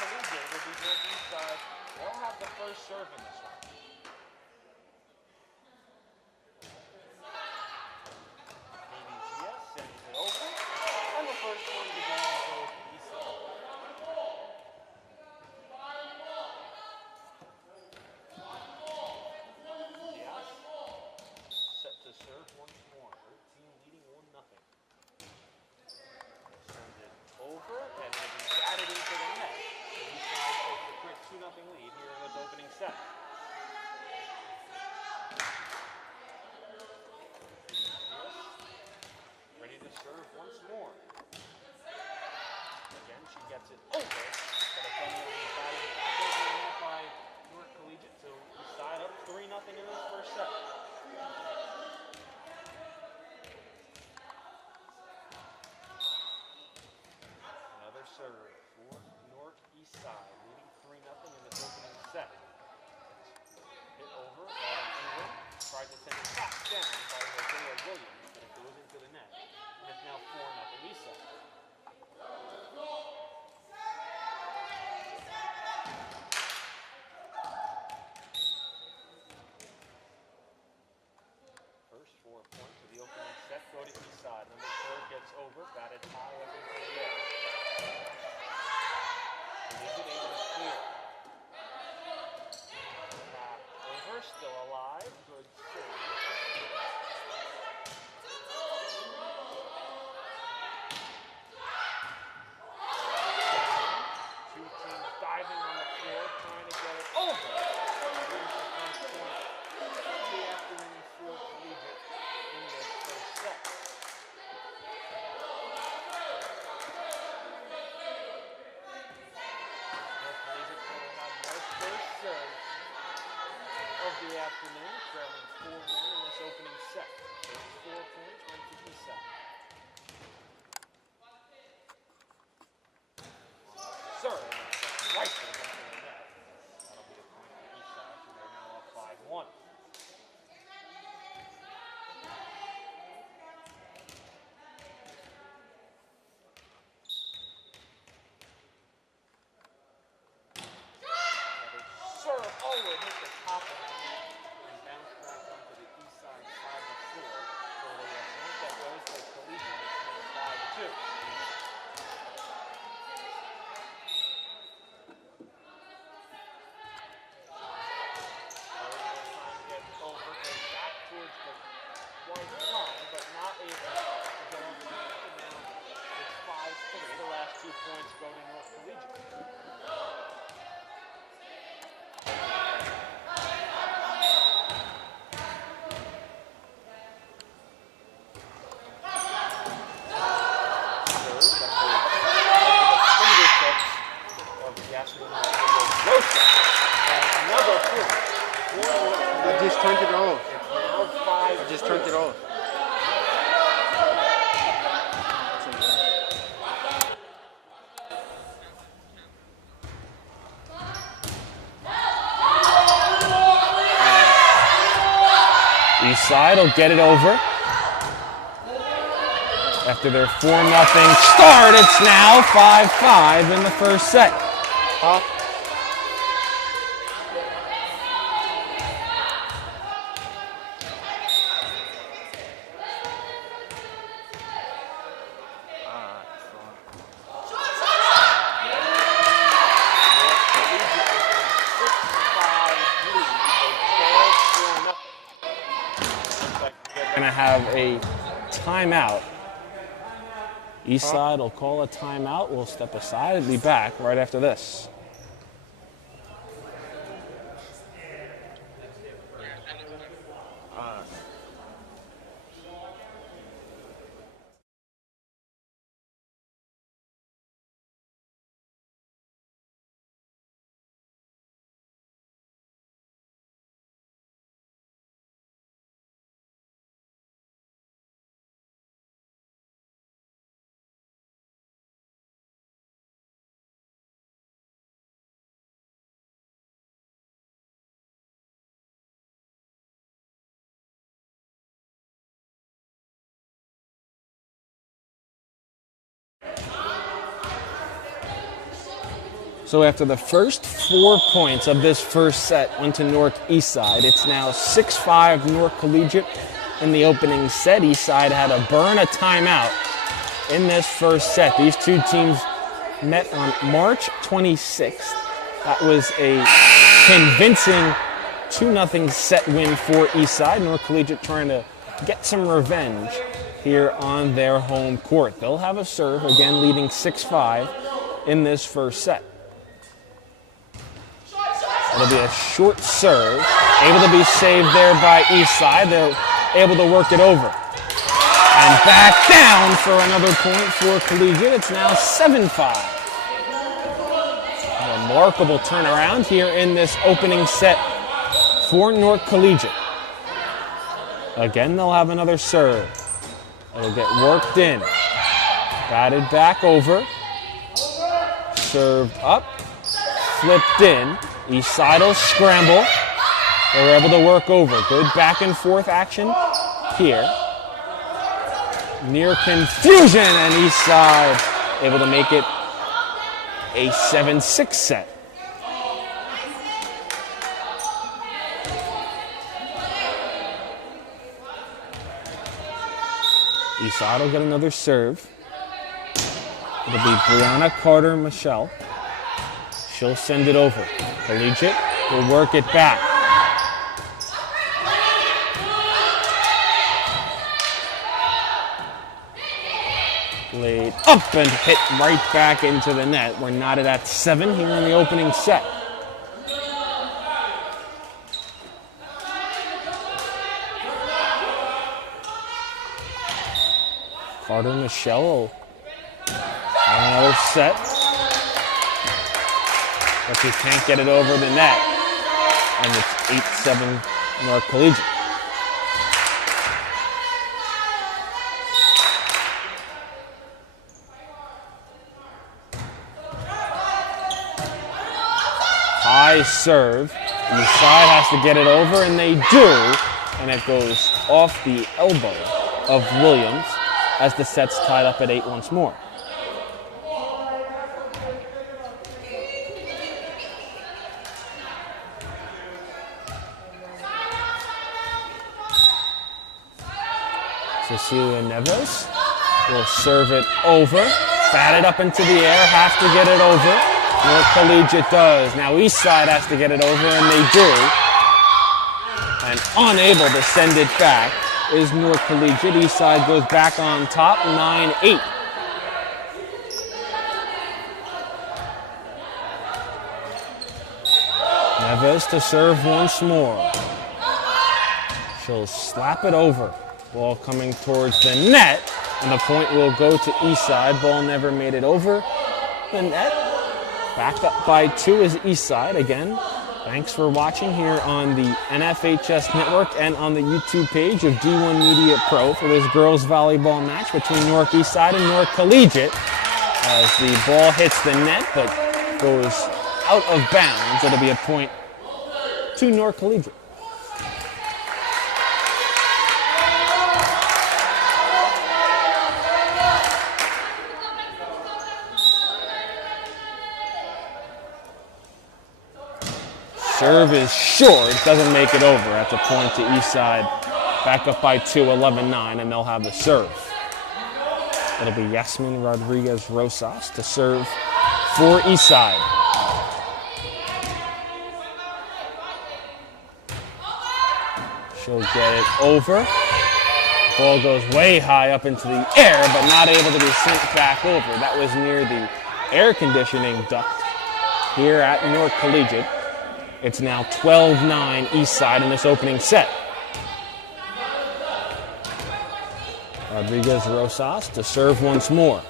Collegiate will be Newark Eastside. They'll have the first serve in this one. Sends it over, and the first one to go goes to Eastside. Yes, set to serve once more. Her team leading 1-0. Sends it over, and it is batted into the net. Eastside takes a quick 2-0 lead here in this opening set. Ready to serve once more. Again, she gets it over, but again, it will be batted back over the net by Newark Collegiate. So Eastside up 3-0 in this first set. Another serve for Newark Eastside, leading 3-0 in this opening set. Hit over, Autumn Ingram tried to send it back down by Hosea Williams, but it goes into the net. And it's now 4-0 Eastside. First 4 points of the opening set go to Eastside. Number 4 gets over, batted high up into the air. Collegiate able to clear. Tap over, still alive. Good save. Two teams diving on the floor, trying to get it over. And there's the first point of the afternoon for Collegiate in this first set. Collegiate will have their first serve of the afternoon, trailing 4-1 in this opening set. First 4 points went to Eastside. Serve, right there into the net. That'll be a point for Eastside, so they're now up 5-1. Serve, oh, it hit the top of the net and bounced back onto the Eastside side of the floor. So they have point that goes to Collegiate. It's now 5-2. Time gets over, goes back towards the white line, but not able to get over the net. And now it's 5-3. The last 2 points go to Newark Collegiate. I just turned it off. It's now 5. I just turned it off. Eastside will get it over. After their 4-0 start, it's now 5-5 in the first set. Huh? Going to have a timeout. Eastside will call a timeout. We'll step aside and be back right after this. So after the first 4 points of this first set went to Newark Eastside, it's now 6-5 Newark Collegiate in the opening set. Eastside had to burn a timeout in this first set. These two teams met on March 26th. That was a convincing 2-0 set win for Eastside. Newark Collegiate trying to get some revenge here on their home court. They'll have a serve, again leading 6-5 in this first set. It'll be a short serve, able to be saved there by Eastside. They're able to work it over. And back down for another point for Collegiate. It's now 7-5. A remarkable turnaround here in this opening set for Newark Collegiate. Again, they'll have another serve. It'll get worked in. Batted back over. Served up. Flipped in. Eastside will scramble. They were able to work over. Good back and forth action here. Near confusion, and Eastside able to make it a 7-6 set. Eastside will get another serve. It'll be Brianna Carter-Michelle. She'll send it over. Collegiate will work it back. Laid up and hit right back into the net. We're knotted at 7 here in the opening set. Carter-Michelle will have another set. But she can't get it over the net. And it's 8-7 Newark Collegiate. High serve. And the side has to get it over, and they do. And it goes off the elbow of Williams as the set's tied up at 8 once more. Cecilia Neves will serve it over. Bat it up into the air, has to get it over. Newark Collegiate does. Now Eastside has to get it over, and they do. And unable to send it back is Newark Collegiate. Eastside goes back on top, 9-8. Neves to serve once more. She'll slap it over. Ball coming towards the net, and the point will go to Eastside. Ball never made it over the net. Back up by 2 is Eastside. Again, thanks for watching here on the NFHS Network and on the YouTube page of D1 Media Pro for this girls volleyball match between Newark Eastside and Newark Collegiate. As the ball hits the net but goes out of bounds, it'll be a point to Newark Collegiate. Serve is short, doesn't make it over. That's a point to Eastside. Back up by 2, 11-9, and they'll have the serve. It'll be Yasmin Rodriguez-Rosas to serve for Eastside. She'll get it over. Ball goes way high up into the air, but not able to be sent back over. That was near the air conditioning duct here at Newark Collegiate. It's now 12-9 Eastside in this opening set. Rodriguez-Rosas to serve once more.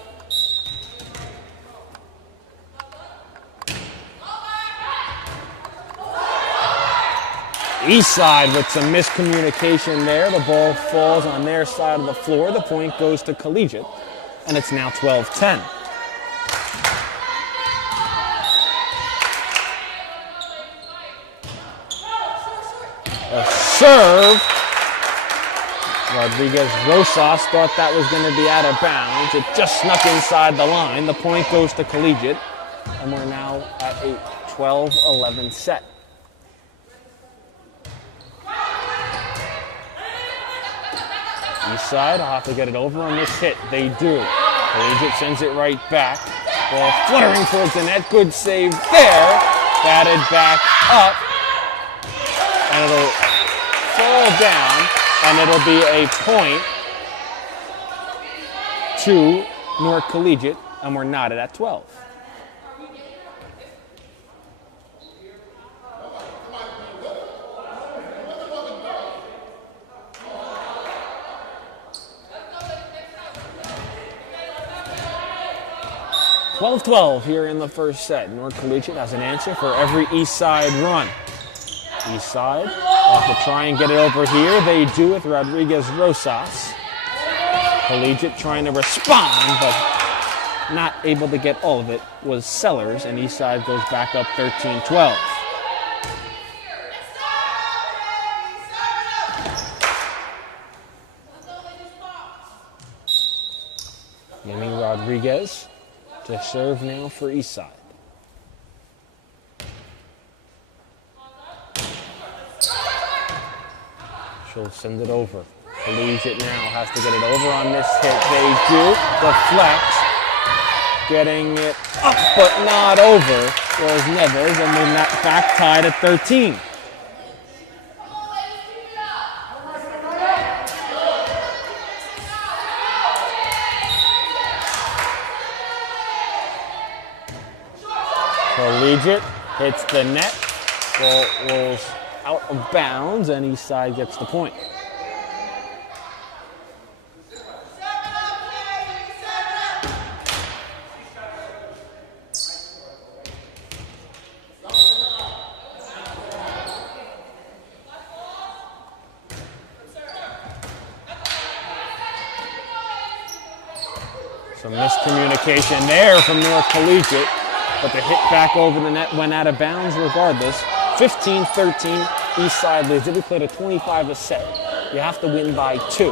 Eastside with some miscommunication there. The ball falls on their side of the floor. The point goes to Collegiate, and it's now 12-10. A serve. Rodriguez-Rosas thought that was going to be out of bounds. It just snuck inside the line. The point goes to Collegiate. and we're now at a 12-11 set. Eastside will have to get it over on this hit. They do. Collegiate sends it right back. Ball fluttering towards the net. Good save there. Batted back up. And it'll fall down. And it'll be a point to Newark Collegiate. And we're knotted at 12. (12-12) here in the first set. Newark Collegiate has an answer for every Eastside run. Eastside have to try and get it over here. They do with Rodriguez Rosas. Collegiate trying to respond, but not able to get all of it was Sellers, and Eastside goes back up 13-12. Yemi Rodriguez to serve now for Eastside. She'll send it over. Collegiate now has to get it over on this hit. They do. Deflect. Getting it up but not over was Neves, and we're not back tied at 13. Collegiate hits the net, ball rolls out of bounds, and Eastside gets the point. Some miscommunication there from Newark Collegiate. But the hit back over the net went out of bounds regardless. 15-13, Eastside leads. If we played a 25 a set, you have to win by 2.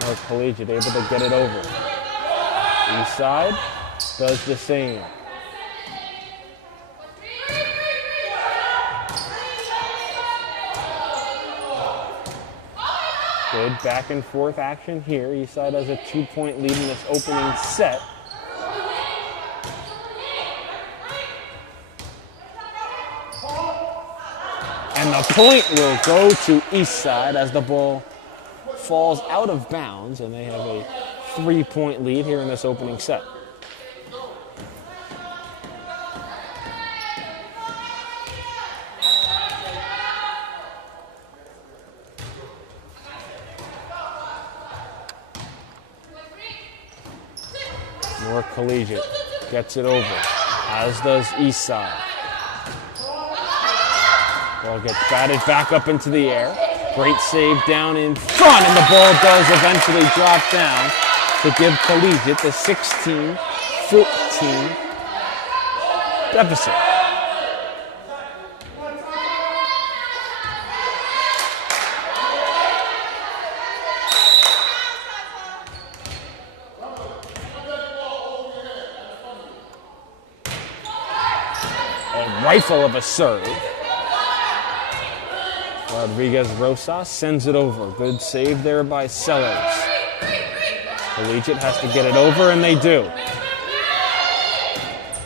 Newark Collegiate able to get it over. Eastside does the same. Good back and forth action here. Eastside has a 2-point lead in this opening set. And the point will go to Eastside as the ball falls out of bounds, and they have a 3-point lead here in this opening set. Newark Collegiate gets it over, as does Eastside. Ball gets batted back up into the air. Great save down in front, and the ball does eventually drop down to give Collegiate the 16-14 deficit. Rifle of a serve. Rodriguez Rosas sends it over. Good save there by Sellers. Collegiate has to get it over, and they do.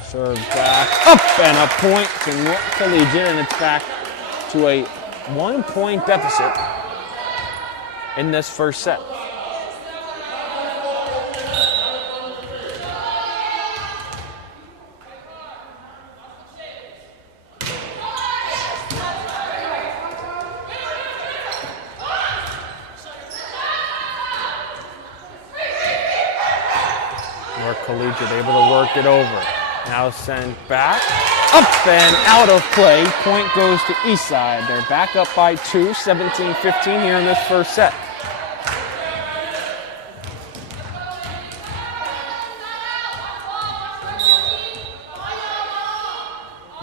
Serve back up, and a point to Newark Collegiate, and it's back to a 1-point deficit in this first set. Collegiate able to work it over. Now sent back, up and out of play. Point goes to Eastside. They're back up by 2, 17-15 here in this first set.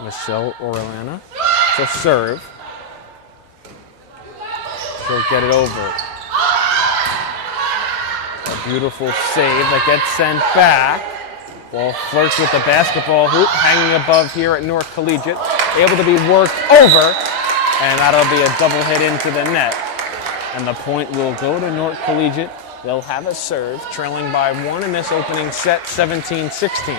Michelle Orellana to serve. She'll get it over. A beautiful save that gets sent back. Ball flirts with the basketball hoop, hanging above here at Newark Collegiate. Able to be worked over, and that'll be a double hit into the net. And the point will go to Newark Collegiate. They'll have a serve, trailing by 1 in this opening set, 17-16.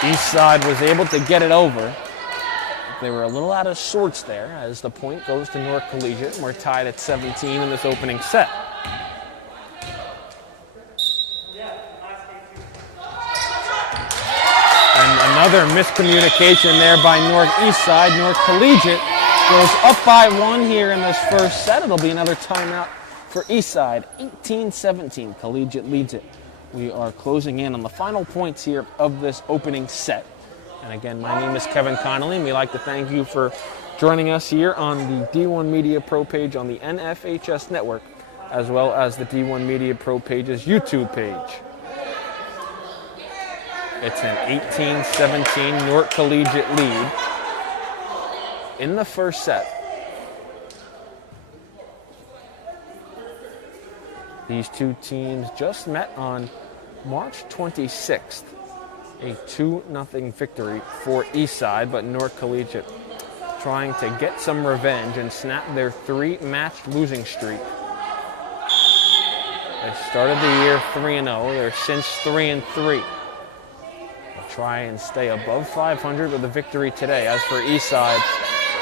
Eastside was able to get it over. They were a little out of sorts there as the point goes to Newark Collegiate, and we're tied at 17 in this opening set. And another miscommunication there by Newark Eastside. Newark Collegiate goes up by 1 here in this first set. It'll be another timeout for Eastside. 18-17, Collegiate leads it. We are closing in on the final points here of this opening set. And again, my name is Kevin Connolly, and we'd like to thank you for joining us here on the D1 Media Pro page on the NFHS network, as well as the D1 Media Pro page's YouTube page. It's an 18-17 Newark Collegiate lead in the first set. These two teams just met on March 26th. A 2-0 victory for Eastside, but Newark Collegiate trying to get some revenge and snap their 3-match losing streak. They started the year 3-0. They're since 3-3. They'll try and stay above 500 with a victory today. As for Eastside,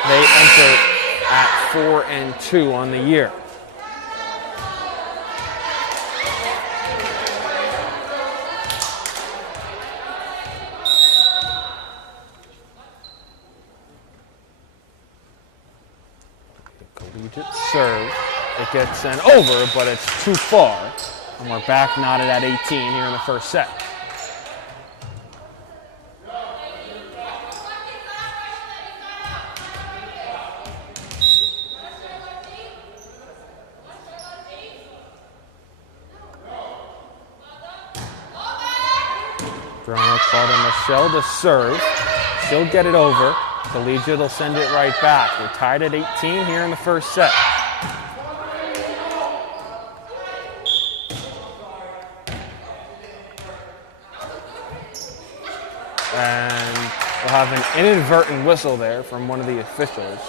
they enter at 4-2 on the year. Collegiate serve. It gets sent over, but it's too far. And we're back knotted at 18 here in the first set. Verona called on Michelle to serve. She'll get it over. Collegiate will send it right back. We're tied at 18 here in the first set. And we'll have an inadvertent whistle there from one of the officials.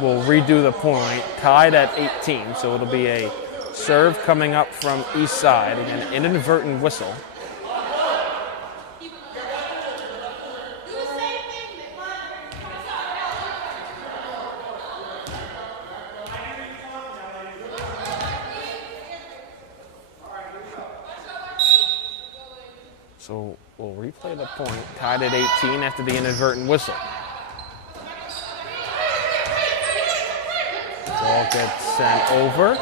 We'll redo the point. Tied at 18, so it'll be a serve coming up from Eastside. Again, an inadvertent whistle. So we'll replay the point, tied at 18 after the inadvertent whistle. Ball gets sent over.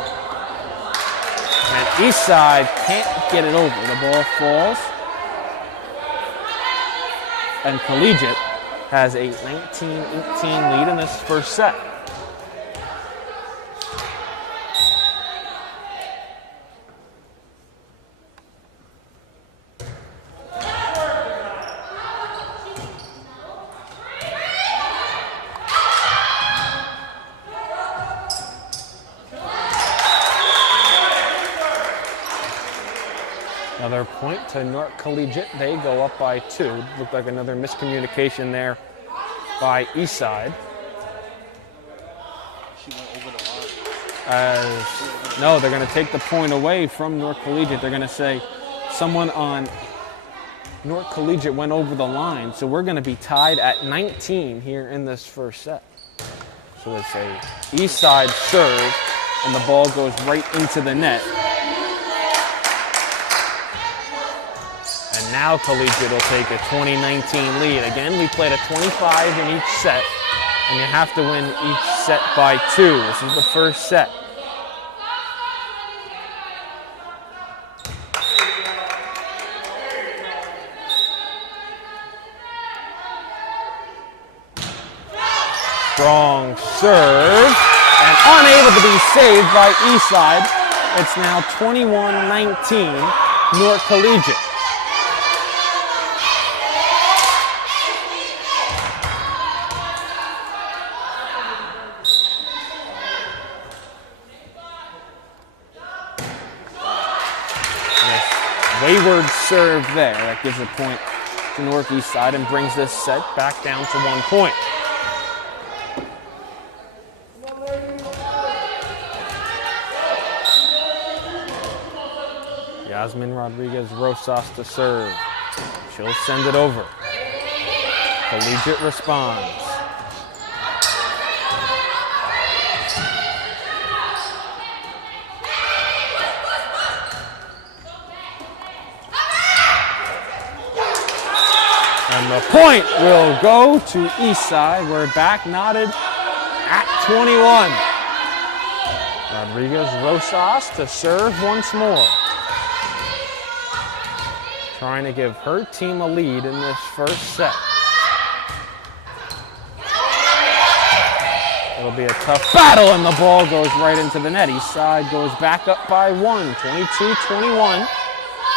And Eastside can't get it over. The ball falls. And Collegiate has a 19-18 lead in this first set. Another point to Newark Collegiate. They go up by 2. Looked like another miscommunication there by Eastside. She went over the line. No, they're going to take the point away from Newark Collegiate. They're going to say someone on Newark Collegiate went over the line. So we're going to be tied at 19 here in this first set. So it's a Eastside serve, and the ball goes right into the net. And now Collegiate will take a 20-19 lead. Again, we played a 25 in each set, and you have to win each set by 2. This is the first set. Strong serve, and unable to be saved by Eastside. It's now 21-19, Newark Collegiate. Wayward serve there. That gives a point to Newark Eastside and brings this set back down to 1 point. Yasmin Rodriguez-Rosas to serve. She'll send it over. Collegiate responds. And the point will go to Eastside. We're back knotted at 21. Rodriguez-Rosas to serve once more. Trying to give her team a lead in this first set. It'll be a tough battle, and the ball goes right into the net. Eastside goes back up by 1, 22-21.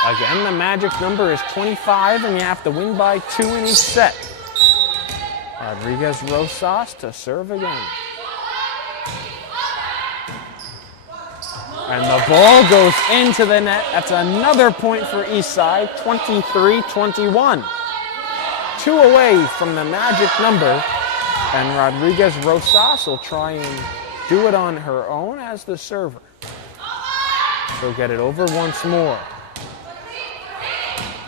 Again, the magic number is 25, and you have to win by 2 in each set. Rodriguez-Rosas to serve again. And the ball goes into the net. That's another point for Eastside, 23-21. 2 away from the magic number, and Rodriguez-Rosas will try and do it on her own as the server. She'll get it over once more.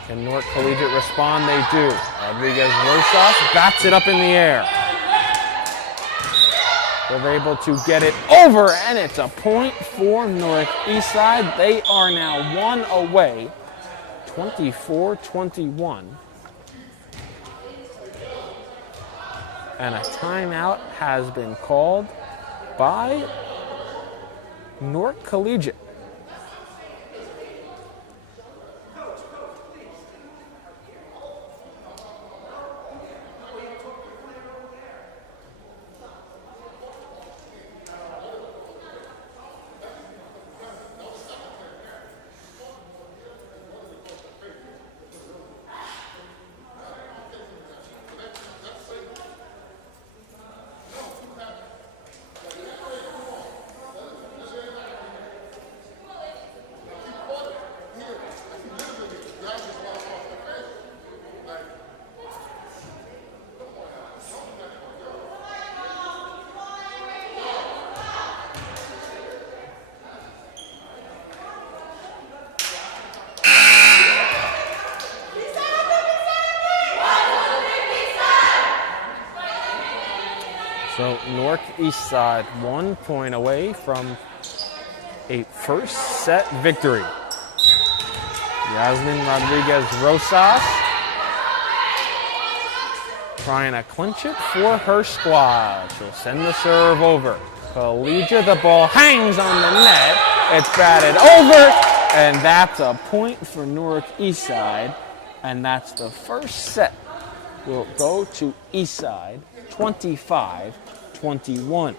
Can Newark Collegiate respond? They do. Rodriguez-Rosas bats it up in the air. They're able to get it over, and it's a point for Newark Eastside. They are now 1 away, 24-21. And a timeout has been called by Newark Collegiate. So Newark Eastside 1 point away from a first set victory. Yasmin Rodriguez-Rosas trying to clinch it for her squad. She'll send the serve over. Collegiate, the ball hangs on the net. It's batted over, and that's a point for Newark Eastside. And that's the first set. Will go to Eastside, 25-21.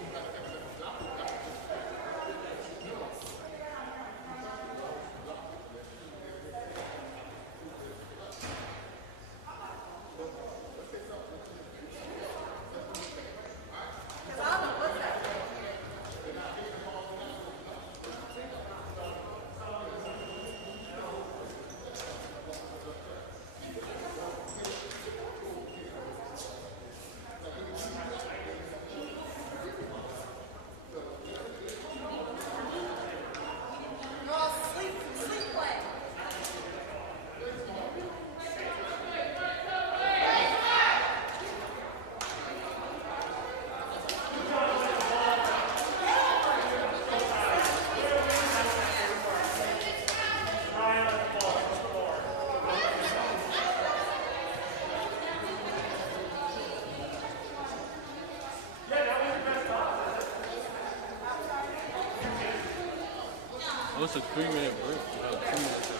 What's a 3-minute break? 2 minutes.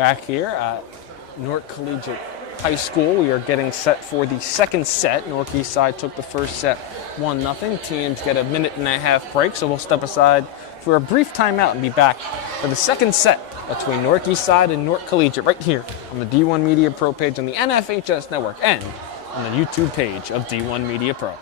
Back here at Newark Collegiate High School, we are getting set for the second set. Newark Eastside took the first set 1-0. Teams get a 1.5-minute break, so we'll step aside for a brief timeout and be back for the second set between Newark Eastside and Newark Collegiate right here on the D1 Media Pro page on the NFHS Network and on the YouTube page of D1 Media Pro.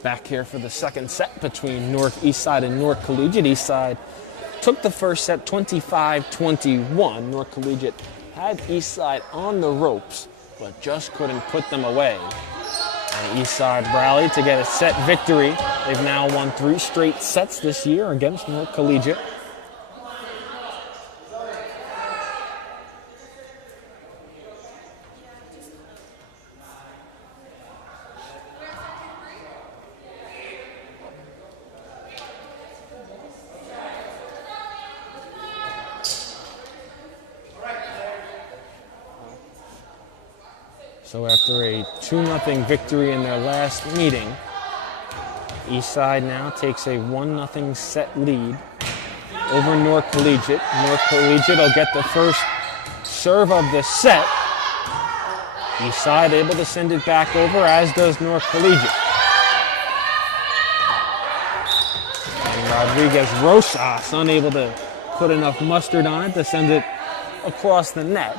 Back here for the second set between Newark Eastside and Newark Collegiate. Eastside took the first set 25-21. Newark Collegiate had Eastside on the ropes, but just couldn't put them away. And Eastside rallied to get a set victory. They've now won 3 straight sets this year against Newark Collegiate. So after a 2-0 victory in their last meeting, Eastside now takes a 1-0 set lead over Newark Collegiate. Newark Collegiate will get the first serve of the set. Eastside able to send it back over, as does Newark Collegiate. And Rodriguez Rosas unable to put enough mustard on it to send it across the net.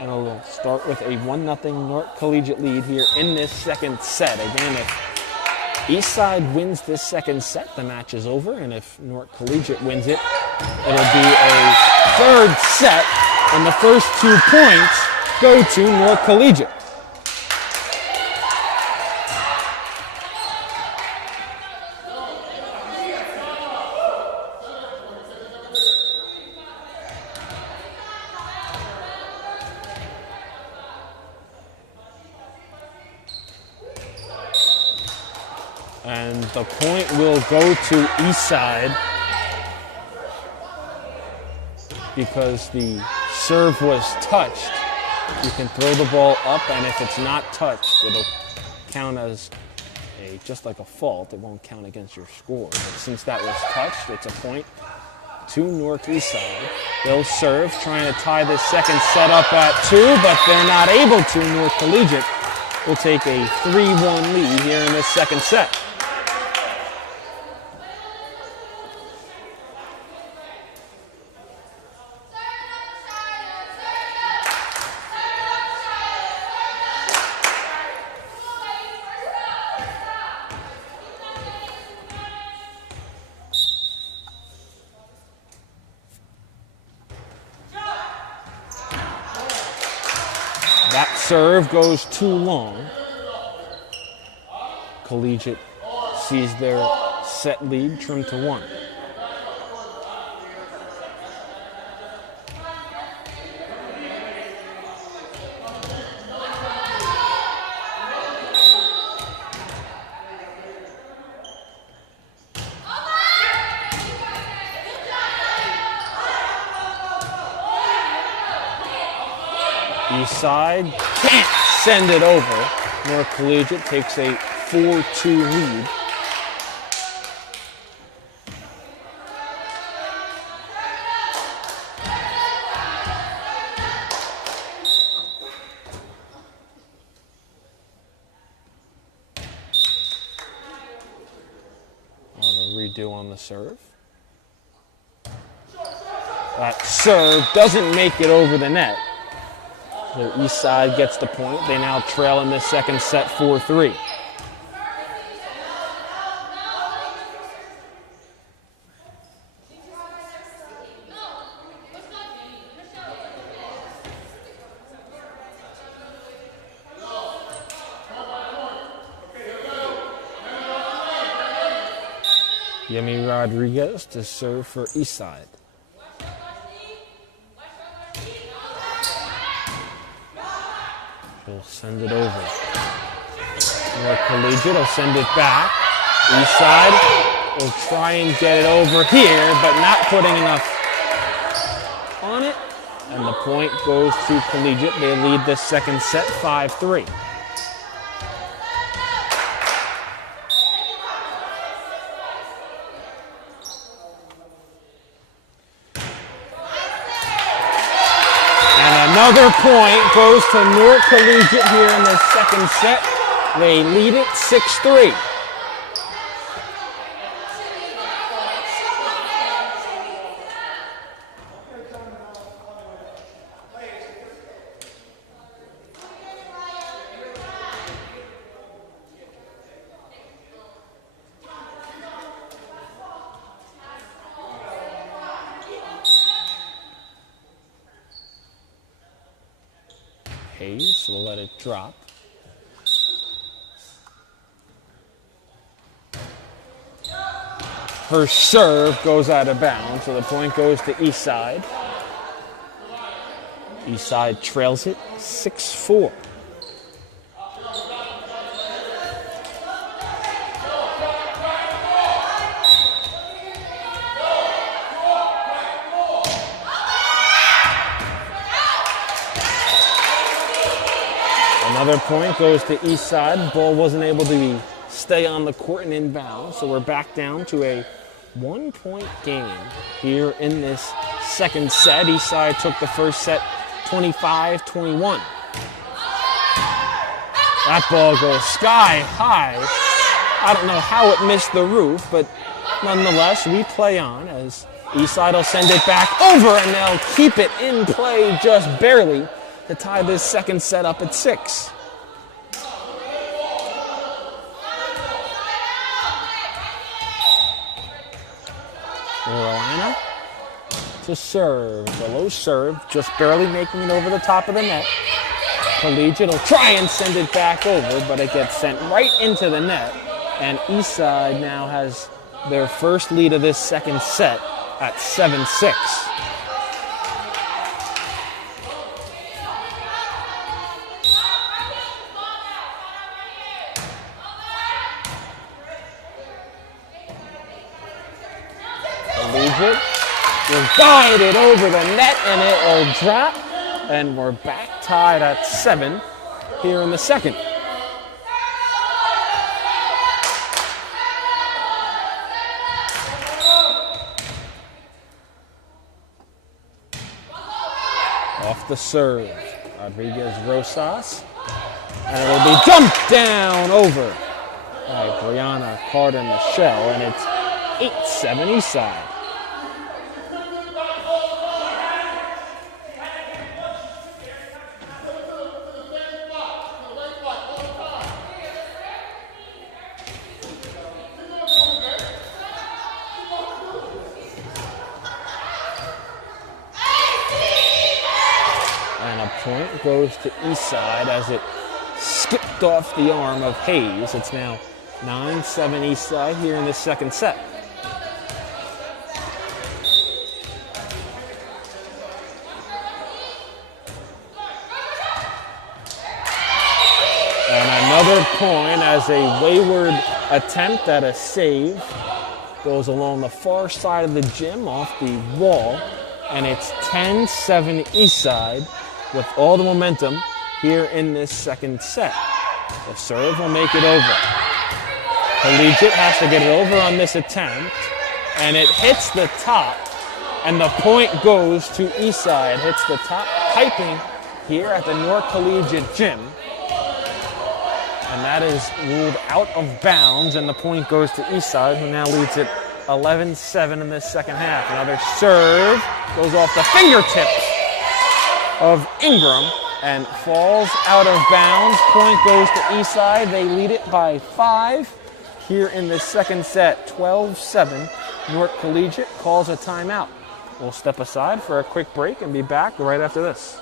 And we'll start with a 1-0 Newark Collegiate lead here in this second set. Again, if Eastside wins this second set, the match is over. And if Newark Collegiate wins it, it'll be a third set. And the first 2 points go to Newark Collegiate. And the point will go to Eastside because the serve was touched. You can throw the ball up, and if it's not touched, it'll count as just like a fault. It won't count against your score. But since that was touched, it's a point to Newark Eastside. They'll serve, trying to tie this second set up at 2, but they're not able to. Newark Collegiate will take a 3-1 lead here in this second set. That serve goes too long. Collegiate sees their set lead trimmed to 1. Eastside can't send it over. Newark Collegiate takes a 4-2 lead. I'll have a redo on the serve. That serve doesn't make it over the net. So Eastside gets the point. They now trail in this second set 4-3. Yemi Rodriguez to serve for Eastside. She'll send it over. Newark Collegiate will send it back. Eastside will try and get it over here, but not putting enough on it. And the point goes to Collegiate. They lead the second set 5-3. And another point goes to Newark Collegiate here in the second set. They lead it 6-3. Hayes will let it drop. Her serve goes out of bounds, so the point goes to Eastside. Eastside trails it 6-4. Another point goes to Eastside. Ball wasn't able to stay on the court and inbound, so we're back down to a 1-point game here in this second set. Eastside took the first set 25-21. That ball goes sky high. I don't know how it missed the roof, but nonetheless, we play on as Eastside will send it back over, and they'll keep it in play just barely to tie this second set up at 6. Carolina to serve. The low serve, just barely making it over the top of the net. Collegiate will try and send it back over, but it gets sent right into the net. And Eastside now has their first lead of this second set at 7-6. Collegiate will guide it over the net, and it will drop. And we're back tied at 7 here in the second. Off the serve, Rodriguez Rosas. And it will be jumped down over by Brianna Carter-Michelle, and it's 8-7 Eastside. And a point goes to Eastside as it skipped off the arm of Hayes. It's now 9-7 Eastside here in the second set. And another point as a wayward attempt at a save goes along the far side of the gym off the wall. And it's 10-7 Eastside with all the momentum here in this second set. The serve will make it over. Collegiate has to get it over on this attempt, and it hits the top, and the point goes to Eastside. Hits the top piping here at the Newark Collegiate gym, and that is ruled out of bounds, and the point goes to Eastside, who now leads it 11-7 in this second half. Another serve goes off the fingertips of Ingram and falls out of bounds. Point goes to Eastside. They lead it by 5 here in the second set, 12-7. Newark Collegiate calls a timeout. We'll step aside for a quick break and be back right after this.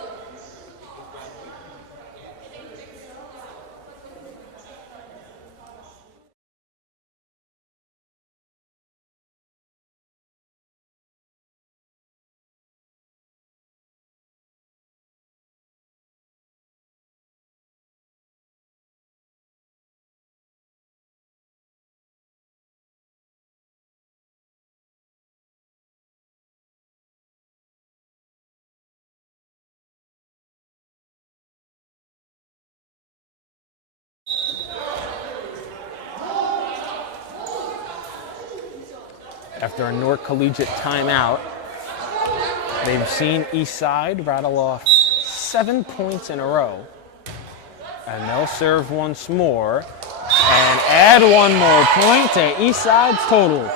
after a Newark Collegiate timeout. They've seen Eastside rattle off 7 points in a row. And they'll serve once more and add one more point to Eastside's total.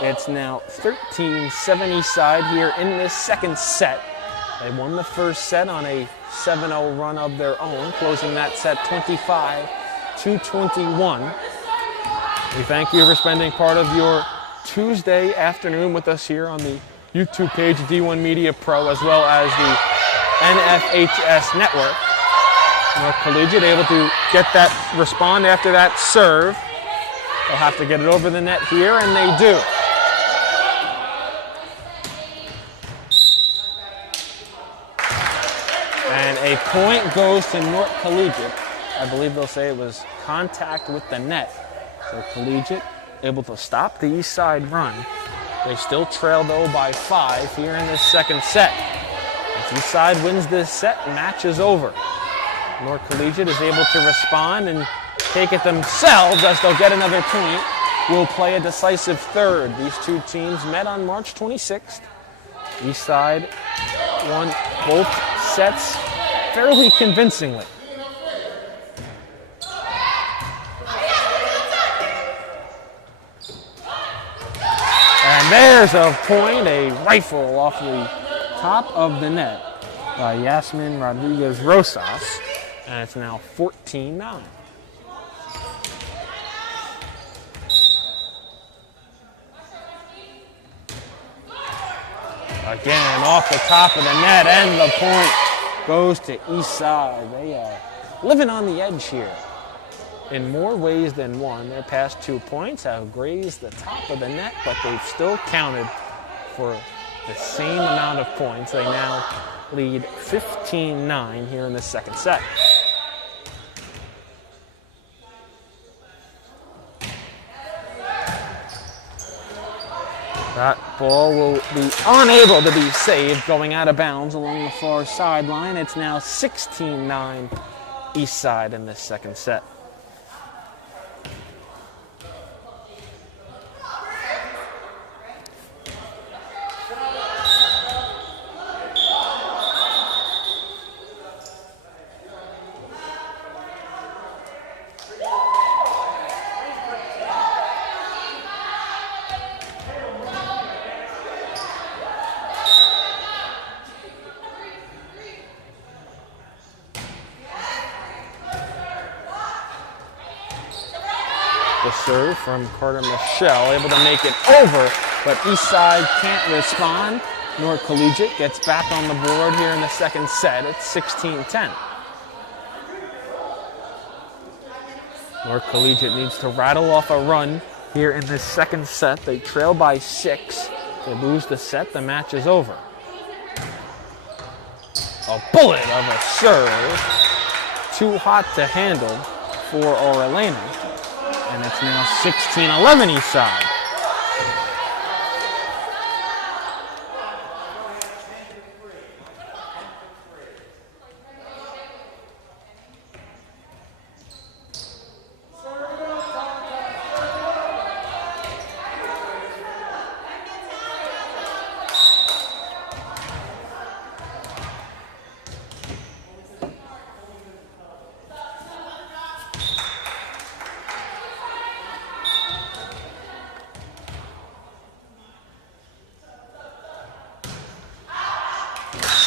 It's now 13-7 Eastside here in this second set. They won the first set on a 7-0 run of their own, closing that set 25-21. We thank you for spending part of your Tuesday afternoon with us here on the YouTube page D1 Media Pro, as well as the NFHS Network. Newark Collegiate able to get that respond after that serve. They'll have to get it over the net here, and they do. And a point goes to Newark Collegiate. I believe they'll say it was contact with the net. So Collegiate able to stop the Eastside run. They still trail though by 5 here in this second set. If Eastside wins this set, match is over. Newark Collegiate is able to respond and take it themselves as they'll get another point. Will play a decisive third. These two teams met on March 26th. Eastside won both sets fairly convincingly. And there's a point, a rifle off the top of the net by Yasmin Rodriguez-Rosas. And it's now 14-9. Again, off the top of the net, and the point goes to Eastside. They are living on the edge here in more ways than one. Their past 2 points have grazed the top of the net, but they've still counted for the same amount of points. They now lead 15-9 here in the second set. That ball will be unable to be saved, going out of bounds along the far sideline. It's now 16-9 Eastside in this second set. The serve from Carter Michelle, able to make it over, but Eastside can't respond. Newark Collegiate gets back on the board here in the second set. It's 16-10. Newark Collegiate needs to rattle off a run here in this second set. They trail by 6. They lose the set, the match is over. A bullet of a serve, too hot to handle for Orellana. And it's now 16-11 Eastside.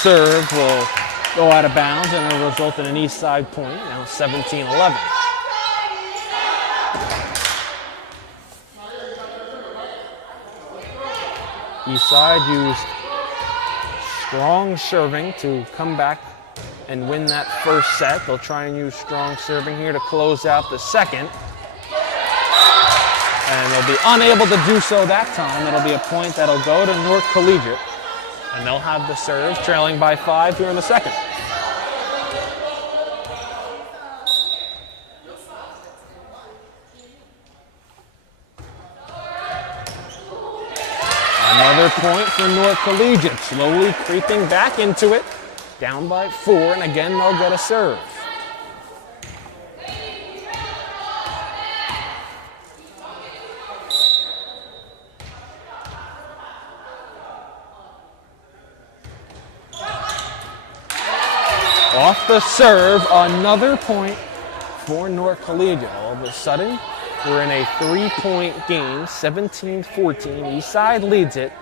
Serve will go out of bounds and it'll result in an Eastside point, now 17-11. Eastside used strong serving to come back and win that first set. They'll try and use strong serving here to close out the second. And they'll be unable to do so that time. It'll be a point that'll go to Newark Collegiate. And they'll have the serve, trailing by 5 here in the second. Another point for Newark Collegiate, slowly creeping back into it. Down by 4, and again they'll get a serve. Off the serve, another point for Newark Collegiate. All of a sudden, we're in a 3-point game, 17-14. Eastside leads it,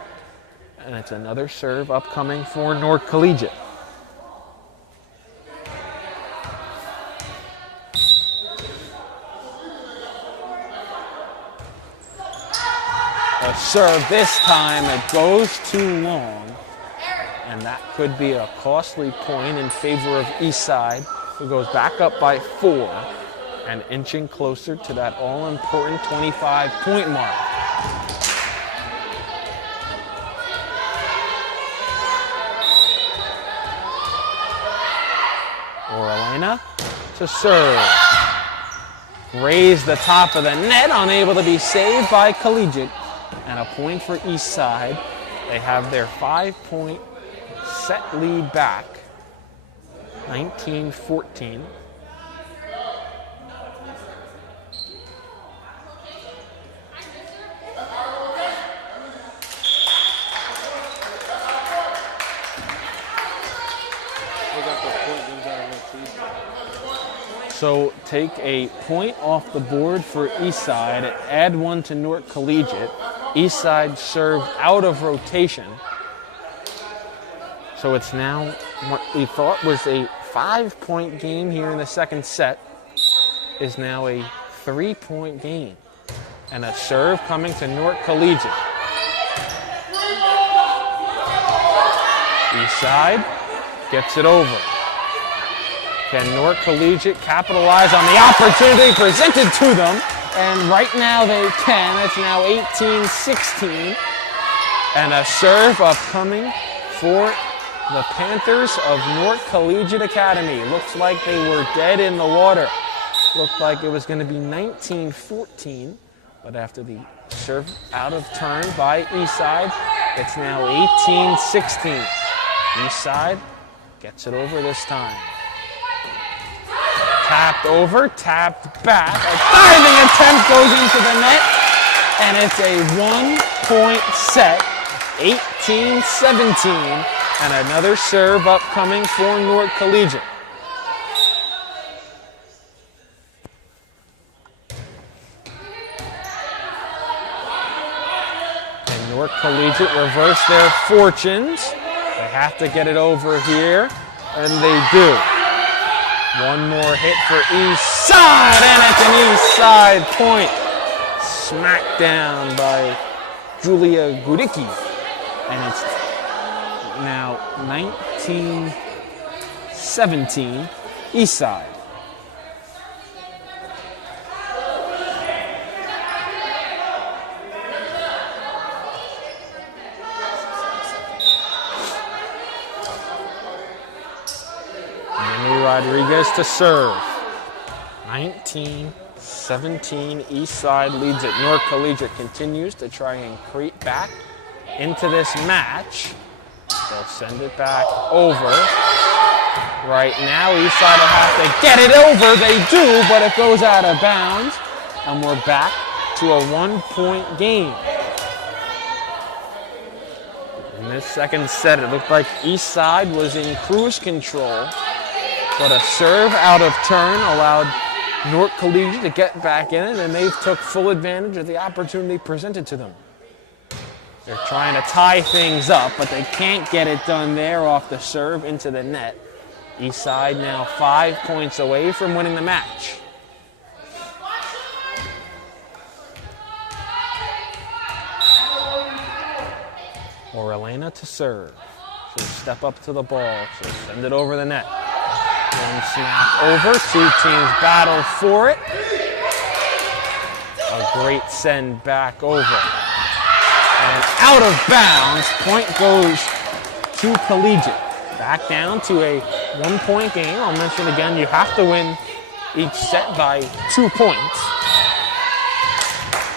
and it's another serve upcoming for Newark Collegiate. A serve this time, it goes too long, and that could be a costly point in favor of Eastside, who goes back up by 4 and inching closer to that all-important 25-point mark. Orellana to serve. Raise the top of the net, unable to be saved by Collegiate. And a point for Eastside. They have their 5-point set lead back, 19-14. So take a point off the board for Eastside, add one to Newark Collegiate. Eastside served out of rotation. So it's now what we thought was a 5-point game here in the second set is now a 3-point game. And a serve coming to Newark Collegiate. Eastside gets it over. Can Newark Collegiate capitalize on the opportunity presented to them? And right now they can. It's now 18-16. And a serve upcoming for the Panthers of Newark Collegiate Academy. Looks like they were dead in the water. Looked like it was going to be 19-14. But after the serve out of turn by Eastside, it's now 18-16. Eastside gets it over this time. Tapped over, tapped back. A diving attempt goes into the net, and it's a 1-point set, 18-17, and another serve upcoming for Newark Collegiate. And Newark Collegiate reverse their fortunes. They have to get it over here, and they do. One more hit for Eastside, and it's an Eastside point. Smacked down by Julia Gudicki. And it's now 19-17, Eastside. Rodriguez to serve. 19-17, Eastside leads it. Newark Collegiate continues to try and creep back into this match. They'll send it back over. Right now, Eastside will have to get it over. They do, but it goes out of bounds. And we're back to a 1-point game. In this second set, it looked like Eastside was in cruise control. But a serve out of turn allowed Newark Collegiate to get back in it, and they've took full advantage of the opportunity presented to them. They're trying to tie things up, but they can't get it done there off the serve into the net. Eastside now 5 points away from winning the match. Orellana to serve. She'll step up to the ball. She'll send it over the net. One snap over. 2 teams battle for it. A great send back over. And out of bounds. Point goes to Collegiate. Back down to a 1-point game. I'll mention again, you have to win each set by 2 points.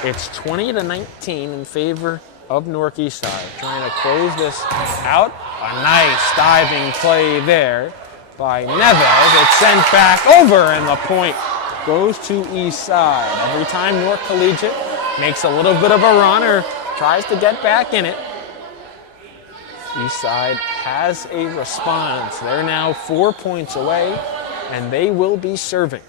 It's 20-19 in favor of Newark Eastside. Trying to close this out. A nice diving play there by Neves. It's sent back over, and the point goes to Eastside. Every time Newark Collegiate makes a little bit of a run or tries to get back in it, Eastside has a response. They're now 4 points away, and they will be serving.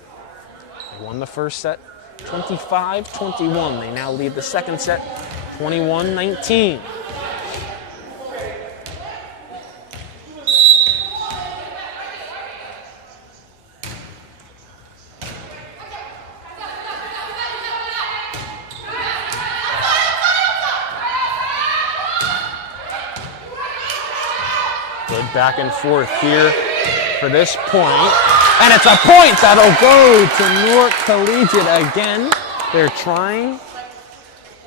They won the first set 25-21. They now lead the second set 21-19. Good back and forth here for this point. And it's a point that'll go to Newark Collegiate again. They're trying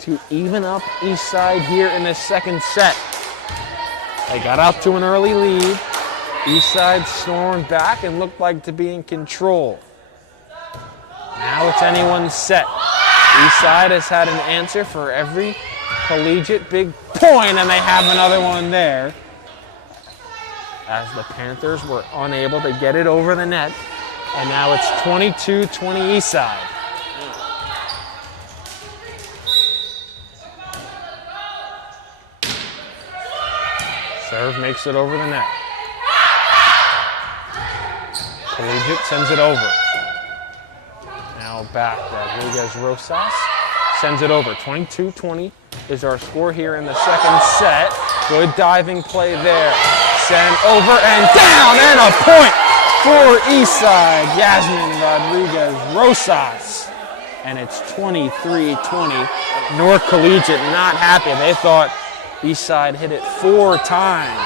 to even up Eastside here in the second set. They got out to an early lead. Eastside stormed back and looked like to be in control. Now it's anyone's set. Eastside has had an answer for every Collegiate big point, and they have another one there, as the Panthers were unable to get it over the net. And now it's 22-20 Eastside. Serve makes it over the net. Collegiate sends it over. Now back, Rodriguez Rosas sends it over. 22-20 is our score here in the second set. Good diving play there. Send over and down, and a point for Eastside. Yasmin Rodriguez Rosas. And it's 23-20. Newark Collegiate not happy. They thought Eastside hit it 4 times.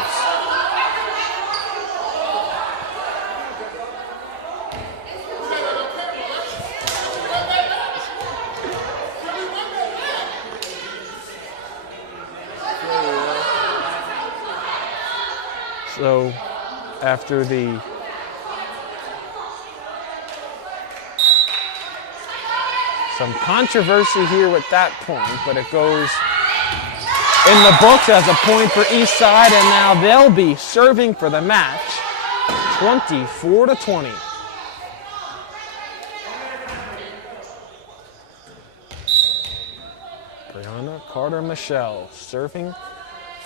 So after some controversy here with that point, but it goes in the books as a point for Eastside, and now they'll be serving for the match, 24-20. Brianna Carter-Michelle serving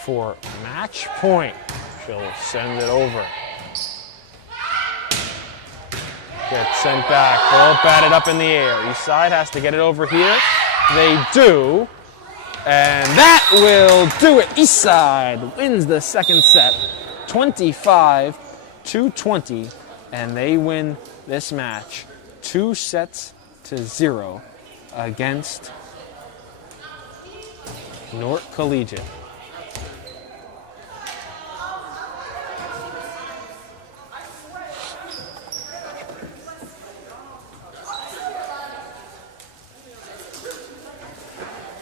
for match point. She'll send it over. Gets sent back. Ball batted up in the air. Eastside has to get it over here. They do. And that will do it. Eastside wins the second set, 25-20. And they win this match 2-0 against Newark Collegiate.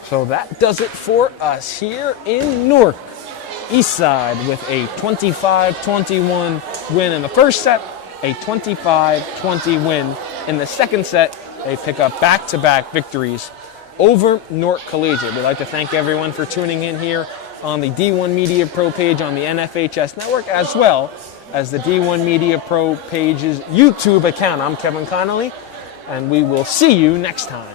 So that does it for us here in Newark. Eastside with a 25-21 win in the first set, a 25-20 win in the second set. They pick up back-to-back victories over Newark Collegiate. We'd like to thank everyone for tuning in here on the D1 Media Pro page on the NFHS Network, as well as the D1 Media Pro page's YouTube account. I'm Kevin Connolly, and we will see you next time.